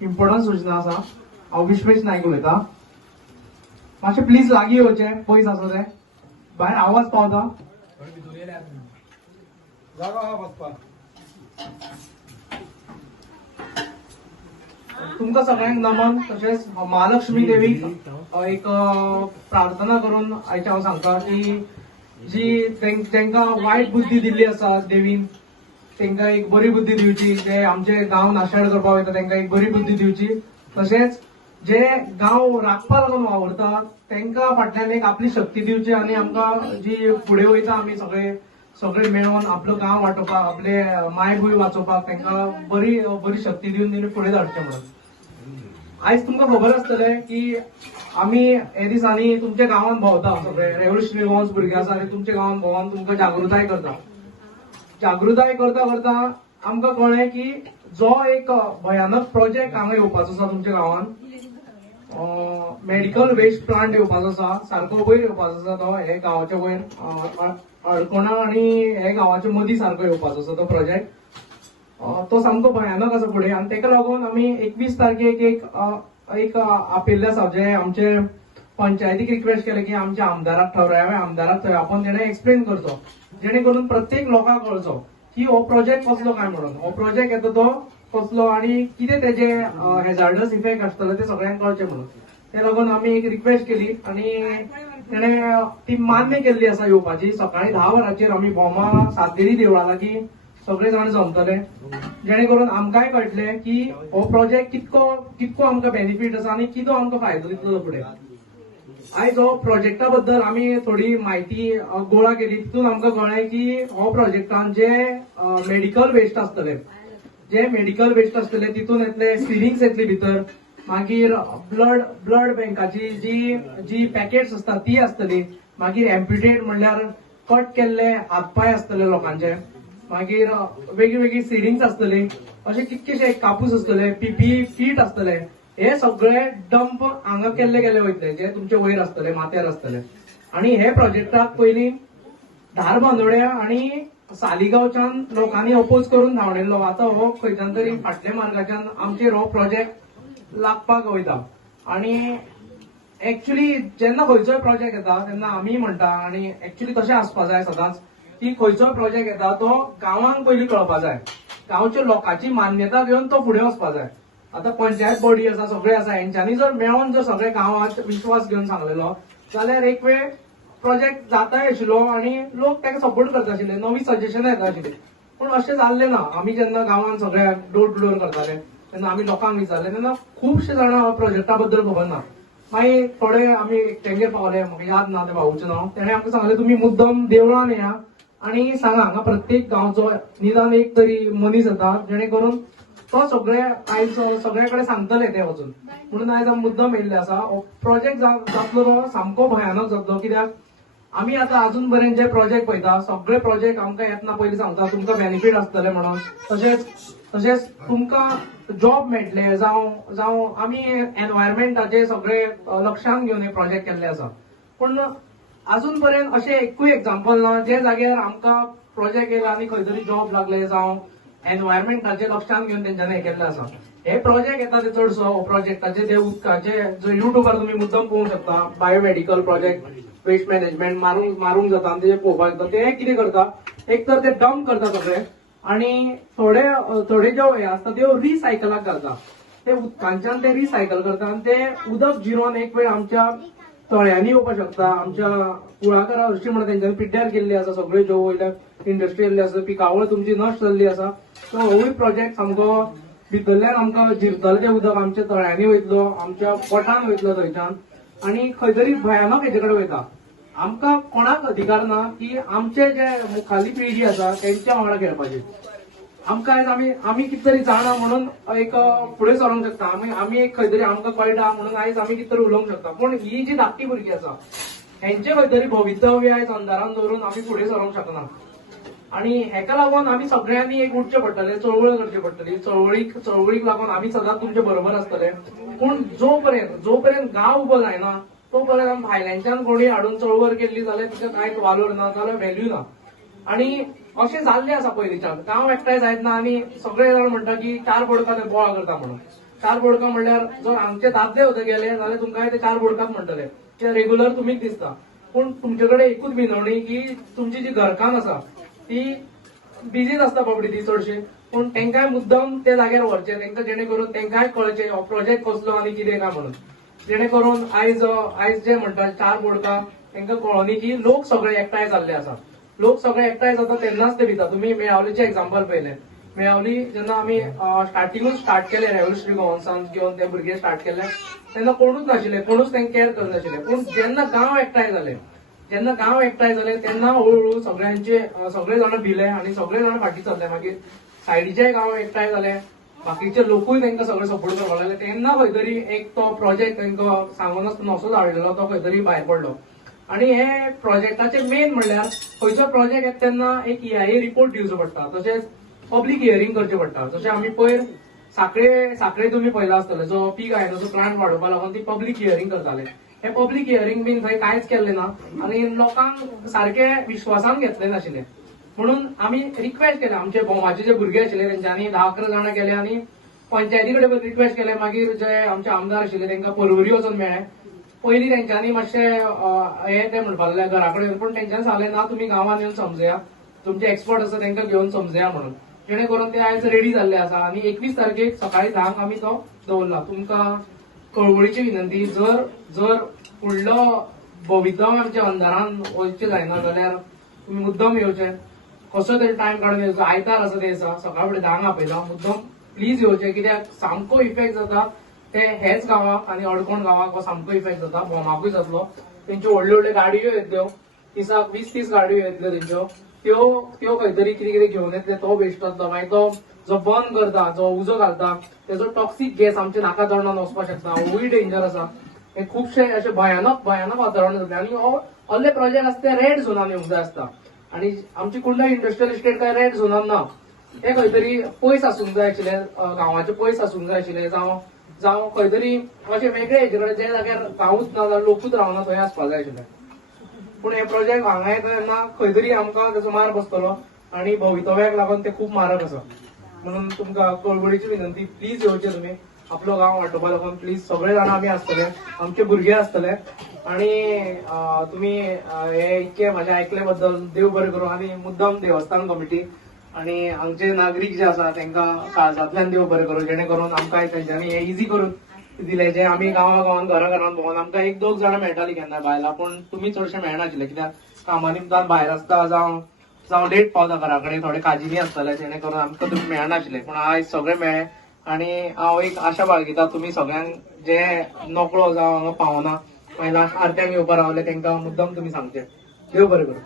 Important सूचना आसा। हांव विश्वेश नायक उलयतां। मातशें प्लीज लागीं येवचें, पयस आसा तें भायर आवाज पावता। तुमकां सगळ्यांक नमन। तशेंच महालक्ष्मी देवीक एक प्रार्थना करून आयचे हांव सांगता की जी तांकां वायट बुद्धी दिल्ली आसा देवीन, तांकां एक बरी बुद्धी दिवची। जे आमचे गांव नाशाड करपाक वयता तांकां एक बरी बुद्धी दिवची। तशेंच जे गांव राखपा लागून वावरता तांकां फाटल्यान एक आपली शक्ती दिवची आनी आमकां जी फुडें वयता आमी सगळे मेळून आपलो गांव वाटोवपाक, आपले मायभूंय वाचोवपाक तांकां बरी बरी शक्ती दिवन तेणी फुडें धाडचें म्हणून। आयज तुमकां खबर आसतलें की आमी हे दिसांनी तुमच्या गांवांत भोंवता, सगळे रेव्होल्युशनरी वॉन्स भुरगे आसा ते तुमच्या गांवांत भोंवन तुमकां जागृताय करता। जागृताय करता करता आमकां कळ्ळें की जो एक भयानक प्रोजेक्ट हांगा येवपाचो आसा तुमच्या गांवांत, मेडिकल वेस्ट प्लांट येवपाचो आसा, सारको वयर येवपाचो आसा तो, हे गांवाच्या वयर अळकोणा आनी हे गांवाच्या मदीं सारको येवपाचो आसा तो प्रोजेक्ट। तो सामको भयानक आसा फुडें, आनी ताका लागून आमी 21 तारखेक एक आपयल्लें आसा, जे आमचे पंचायतीक रिक्वेस्ट केले की आमच्या आमदाराक थाराव्या आमदाराक थंय आपण तेणें एक्सप्लेन करचो, जेणे करून प्रत्येक लोकांक कळचो की हो प्रोजेक्ट कसलो काय म्हणून, हो प्रोजेक्ट येता तो कसलो आनी कितें तेजे हेजार्डस इफेक्ट आसतले ते सगळ्यांक कळचे म्हणून। ते लागून आमी एक रिक्वेस्ट केली आनी तेणें ती मान्य केल्ली आसा येवपाची। सकाळी 10 वरांचेर आमी भोमा सातेरी देवळा लागीं सगळे जाण जमतले, जेणे करून आमकांय कळटलें की हो प्रोजेक्ट कितको आमकां बेनिफीट आसा आनी कितो आमकां फायदो दितलो फुडें। आयज हो प्रोजेक्टा बद्दल आमी थोडी म्हायती गोळा केली। तितून आमकां कळ्ळें की हो प्रोजेक्टान जे मेडिकल वेस्ट आसतले तितून येतले सिरिंग्स येतली भितर, मागीर ब्लड बँकाची जी पॅकेट्स आसता ती आसतली, मागीर एम्प्युटेट म्हणल्यार कट केल्ले हातपाय आसतले लोकांचे, मागीर वेगळी सिरिंग्स आसतली, अशे कितकेशे कापूस आसतले, पीपीई किट आसतले, हे सगळे डंप हांगा केल्ले वयतले, जे तुमचे वयर आसतले, माथ्यार आसतले। आनी हे प्रोजेक्टाक पयलीं धारबांदोड्या आनी सालिगांवच्यान लोकांनी अपोज करून धांवडिल्लो। आतां हो खंयच्यान तरी फाटल्या मार्गाच्यान आमचेर हो प्रोजेक्ट लागपाक वयता। आनी एक्चुअली जेन्ना खंयचोय प्रोजेक्ट येता तेन्ना आमी म्हणटा, आनी एक्चुअली तशें आसपा जाय सदांच, की खंयचोय प्रोजेक्ट येता तो गांवांक पयलीं कळपा जाय, गांवच्या लोकांची मान्यता घेवन तो फुडें वचपा जाय। आता पंचायत बॉडी आसा, सगळे आसा, हेंच्यांनी जर मेळोन जर सगळे गांवांत विश्वास घेवन सांगलेलो जाल्यार एक वेळ प्रोजेक्ट जाताय आशिल्लो आनी लोक ताका सपोर्ट करता आशिल्ले, नवी सजेशनां येता आशिल्ली। पूण अशें जाल्लें ना। आमी जेन्ना गांवांत सगळ्या डोर टू डोर करताले तेन्ना आमी लोकांक विचारलें तेन्ना खुबशे जाणां प्रोजेक्टा बद्दल खबर ना। मागीर थोडे आमी एकट्यागेर पावले, म्हाका याद ना त्या भाऊचें नांव, तेणें आमकां सांगलें तुमी मुद्दम देवळान येया आनी सांगा हांगा प्रत्येक गांवचो निदान एक तरी मनीस येता, जेणे करून तो सगळे आयज सगळे कडेन सांगतले ते वचून। म्हणून आयज मुद्दम येयल्ले आसा। प्रोजेक्ट जातलो तो सामको भयानक जातलो, कित्याक आमी आतां अजून पर्यंत जे प्रोजेक्ट पळयता सगळे प्रोजेक्ट आमकां येतना पयलीं सांगता तुमकां बेनिफीट आसतले म्हणून, तशेंच तुमकां जॉब मेळटले, जावं आमी एनवायरमेंटाचे सगळे लक्षांत घेवन हे प्रोजेक्ट केल्ले आसा। पूण अजून पर्यंत अशें एकूय एक्झाम्पल ना जे जाग्यार आमकां प्रोजेक्ट येयला आनी खंय तरी जॉब लागले, जावं एनवायरमेंटाचे लक्षांत घेवन तेंच्यांनी हे केल्ले आसा। हे प्रोजेक्ट येता ते चडसो प्रोजेक्टाचे ते उदकाचे जो युट्यूबार तुमी मुद्दम पळोवंक शकता, बायोमेडिकल प्रोजेक्ट, वेस्ट मॅनेजमेंट मारूंक जाता आनी तेजे पळोवपाक जाता। ते कितें करता, एक तर ते डंप करता सगळे आनी थोडे ज्यो हे आसता त्यो रिसायकलाक घालता, ते उदकांच्यान ते रिसायकल करता आनी ते उदक जिरोवन एक वेळ आमच्या तळ्यांनी येवपाक शकता। आमच्या कुळागरां हरशीं म्हणून तेंच्यांनी पिड्ड्यार केल्ली आसा, सगळे ज्यो वयल्या इंडस्ट्री येल्ली आसा, पिकावळ तुमची नश्ट जाल्ली आसा। तो होवूय प्रोजेक्ट सामको भितरल्यान आमकां जिरतलें तें उदक आमच्या तळ्यांनी वयतलो, आमच्या पोटान वयतलो थंयच्यान, आनी खंय तरी भयानक हेजे कडेन वयता। आमकां कोणाक अधिकार ना की आमचे जे मुखाल्ली पिळगी आसा तेंच्या वांगडा खेळपाची। आमकां आयज आमी कितें तरी जाणा म्हणून एक फुडें सरोंक शकता, आमी एक खंय तरी आमकां कळटा म्हणून आयज आमी कितें तरी उलोवंक शकता। पूण ही जी धाकटी भुरगीं आसा हेंचे खंय तरी भवितव्य आयज अंधारान दवरून आमी फुडें सरोंक शकना। आनी हेका लागून आमी सगळ्यांनी एक उठचें पडटलें, चळवळ करची पडटली। चळवळीक लागून आमी सदांच तुमचे बरोबर आसतले। पूण जो पर्यंत गांव उबो जायना तो पर्यंत भायल्यांच्यान कोणी हाडून चळवळ केल्ली जाल्यार तिका कांयच वालोर ना, जाल्यार व्हॅल्यू ना। आनी अशें जाल्लें आसा पयलींच्यान, गांव एकठांय जायत ना आनी सगळे जाण म्हणटा की 4 पडका ते बोळा करता म्हणून। चार बोडका म्हणल्यार जर आमचे दादले सुद्धा गेले जाल्यार तुमकां ते चार बोडकाच म्हणटले ते रेग्युलर तुमीच दिसता. पूण तुमचे कडेन एकूच विनवणी की तुमची जी घरकान्न आसा ती बिजीच आसता बाबडी ती चडशी, पूण तांकांय मुद्दम ते जाग्यार व्हरचे, तांकां जेणे करून तांकांय कळचे हो प्रोजेक्ट कसलो आनी कितें काय म्हणून. जेणे करून आयज जे म्हणटा चार बोडका तांकां कळोनी की लोक सगळे एकठांय जाल्ले आसा. लोक सगळे एकठांय जाता तेन्नाच ते भिता. तुम्ही मेळावलीचे एक्झाम्पल पळयलें. मेळावली जेन्ना आमी स्टार्ट केले रेव्होल्युशनरी गोवन्सान घेवन ते भुरगे स्टार्ट केले तेन्ना कोणूच नाशिल्ले, कोणूच तांकां केअर करनाशिल्ले. पूण जेन्ना गांव एकठांय जाले तेन्ना हळूहळू सगळे जाण भिले आनी सगळे जाण फाटीं सरले. मागीर सायडीचे गांव एकठांय जाले, बाकीचे लोकूय तांकां सगळे सपोर्ट करपाक लागले. तेन्ना खंय तरी एक तो प्रोजेक्ट तांकां सांगूनच नसो धाडलेलो तो खंय तरी भायर पडलो. आणि हे प्रोजेक्टाचे मेन म्हणल्यार खंयचो प्रोजेक्ट येता तेन्ना एक EIA रिपोर्ट दिवचो पडटा, तशेंच पब्लीक हियरींग करचें पडटा. जशें आमी पयर साखळे तुमी पळयला आसतले जो पीक आयनाचो प्लांट वाडोवपाक लागून ती पब्लीक हियरींग करताले. हे पब्लीक हियरींग बीन थंय कांयच केल्लें ना आनी लोकांक सारखे विश्वासान घेतले नाशिल्ले. म्हणून आमी रिक्वेस्ट केले, आमचे भोवमाचे जे भुरगे आशिल्ले तेंच्यांनी 10-11 जाणां गेले आनी पंचायती कडेन रिक्वेस्ट केले. मागीर जे आमचे आमदार आशिल्ले तांकां परवरी वचून मेळ्ळे. पयलीं तेंच्यांनी मातशें ते म्हणपाक लागले घरा कडेन, पूण तेंच्यांनी सांगलें ना तुमी गांवांत येवन समजया, तुमचे एक्सपर्ट आसा तांकां घेवन समजया म्हणून. जेणे करून ते आयज रेडी जाल्ले आसा आनी 21 तारखेक सकाळी 10 आमी तो दवरला. तुमकां कळवळीची विनंती, जर फुडलो भवितव्य आमच्या अंधारान वचचें जायना जाल्यार तुमी मुद्दम येवचे, कसो तरी टायम काडून येवचो. आयतार आसा ते दिसा सकाळ फुडें 10 आपयला, मुद्दम प्लीज येवचे, कित्याक सामको इफेक्ट जाता ते हेच गांवाक आनी अडकोण गांवाक हो सामको इफेक्ट जाता. भोमाकूय जातलो. तेंच्यो व्हडल्यो व्हडल्यो गाडयो येतल्यो, दिसाक 20-30 गाडयो येतल्यो तेंच्यो, त्यो खंय तरी कितें घेवन येतले तो वेस्ट जातलो. मागीर तो जो बर्न करता, जो उजो घालता तेजो टॉक्सीक गॅस आमच्या नाका तोंडान वचपाक शकता, होवूय डेंजर आसा. हे खुबशे अशे भयानक वातावरण जाता आनी हो असले प्रोजेक्ट आसता ते रेड झोनान येवंक जाय आसता. आनी आमची कुंडा इंडस्ट्रियल इस्टेट काय रेड झोनान ना. हे खंय तरी पयस आसूंक जाय आशिल्ले, गांवाचे पयस आसूंक जाय आशिल्ले, जावं खंय तरी अशे वेगळे हेजे कडेन जे जाग्यार गांवूच ना जाल्यार लोकूच रावना थंय आसपाक जाय आशिल्ले. पूण हे प्रोजेक्ट हांगा येता तेन्ना खंय तरी आमकां तेजो मार बसतलो आनी भवितव्याक लागून ते खूब मारक आसा. म्हणून तुमकां कळवळीची विनंती, प्लीज येवचे तुमी आपलो गांव वाटोवपा लागून. प्लीज सगळे जाण आमी आसतले, आमचे भुरगे आसतले आनी तुमी हे इतके म्हाजे आयकले बद्दल देव बरें करूं. आनी मुद्दम देवस्थान कमिटी आनी हांगचे नागरीक जे आसा तांकां काळजांतल्यान देव बरें करूं, जेणे करून आमकां तेंच्यांनी हे इजी करून दिले. जे आमी गांवांत घरान भोंवन आमकां 1-2 जाणां मेळटालीं केन्ना बायलां, पूण तुमी चडशे मेळनाशिल्ले कित्याक कामा निमतान भायर आसता, जावं लेट पावता घरा कडेन, थोडे काजिनी आसतले, जेणे करून आमकां तुमी मेळनाशिल्ले. पूण आयज सगळे मेळ्ळे आनी हांव एक आशा बाळगिता तुमी सगळ्यांक जे नोकळो जावं हांगा पावना मागीर लास्ट आरत्यांक येवपा रावले तांकां मुद्दम तुमी सांगचे. देव बरें करूं.